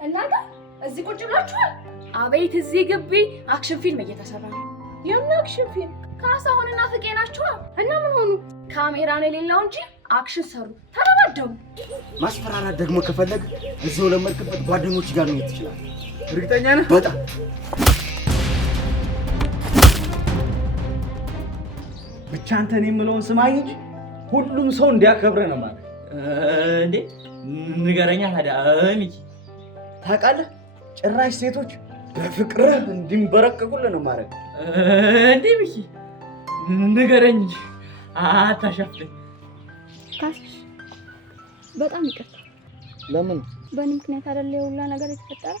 እናንተ እዚህ ቁጭ ብላችኋል? አቤት እዚህ ግቢ አክሽን ፊልም እየተሰራ ነው። የምን አክሽን ፊልም? ካሳሁንና ፍቄ ናቸው። እና ምን ሆኑ? ካሜራ ነው የሌለው እንጂ አክሽን ሰሩ። ተረባደቡ። ማስፈራራት ደግሞ ከፈለግ እዚው ለመድክበት ጓደኞች ጋር ነው ይችላል። እርግጠኛ ነህ? በጣም ብቻ አንተን የምለውን ስማኝ እንጂ ሁሉም ሰው እንዲያከብረህ ነው ማለት እንዴ። ንገረኛ ታዲያ ሚኪ። ታውቃለህ፣ ጭራሽ ሴቶች በፍቅርህ እንዲንበረከኩልህ ነው ማለት እንዴ። ሚኪ ንገረኝ እንጂ አታሻፍለኝ። ካስሽ በጣም ይቅርታ። ለምን? በእኔ ምክንያት አይደለ የሁላ ነገር የተፈጠረ?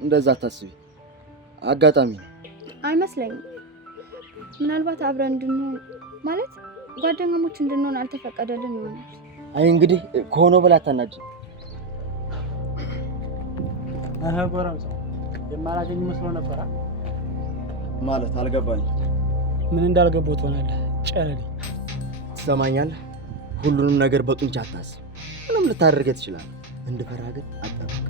እንደዛ አታስቢ፣ አጋጣሚ ነው። አይመስለኝም። ምናልባት አብረን እንድንሆን ማለት ጓደኛሞች እንድንሆን አልተፈቀደልን ይሆናል። አይ እንግዲህ ከሆነ በላ አታናጅ። ጎረምሳ የማላገኝ መስሎ ነበር ማለት አልገባኝ። ምን እንዳልገባው ትሆናለህ ጨረሪ። ትሰማኛለህ? ሁሉንም ነገር በጡንቻ አታስብ። ምንም ልታደርገው ትችላለህ። እንድፈራ ግን አትጠብቅ።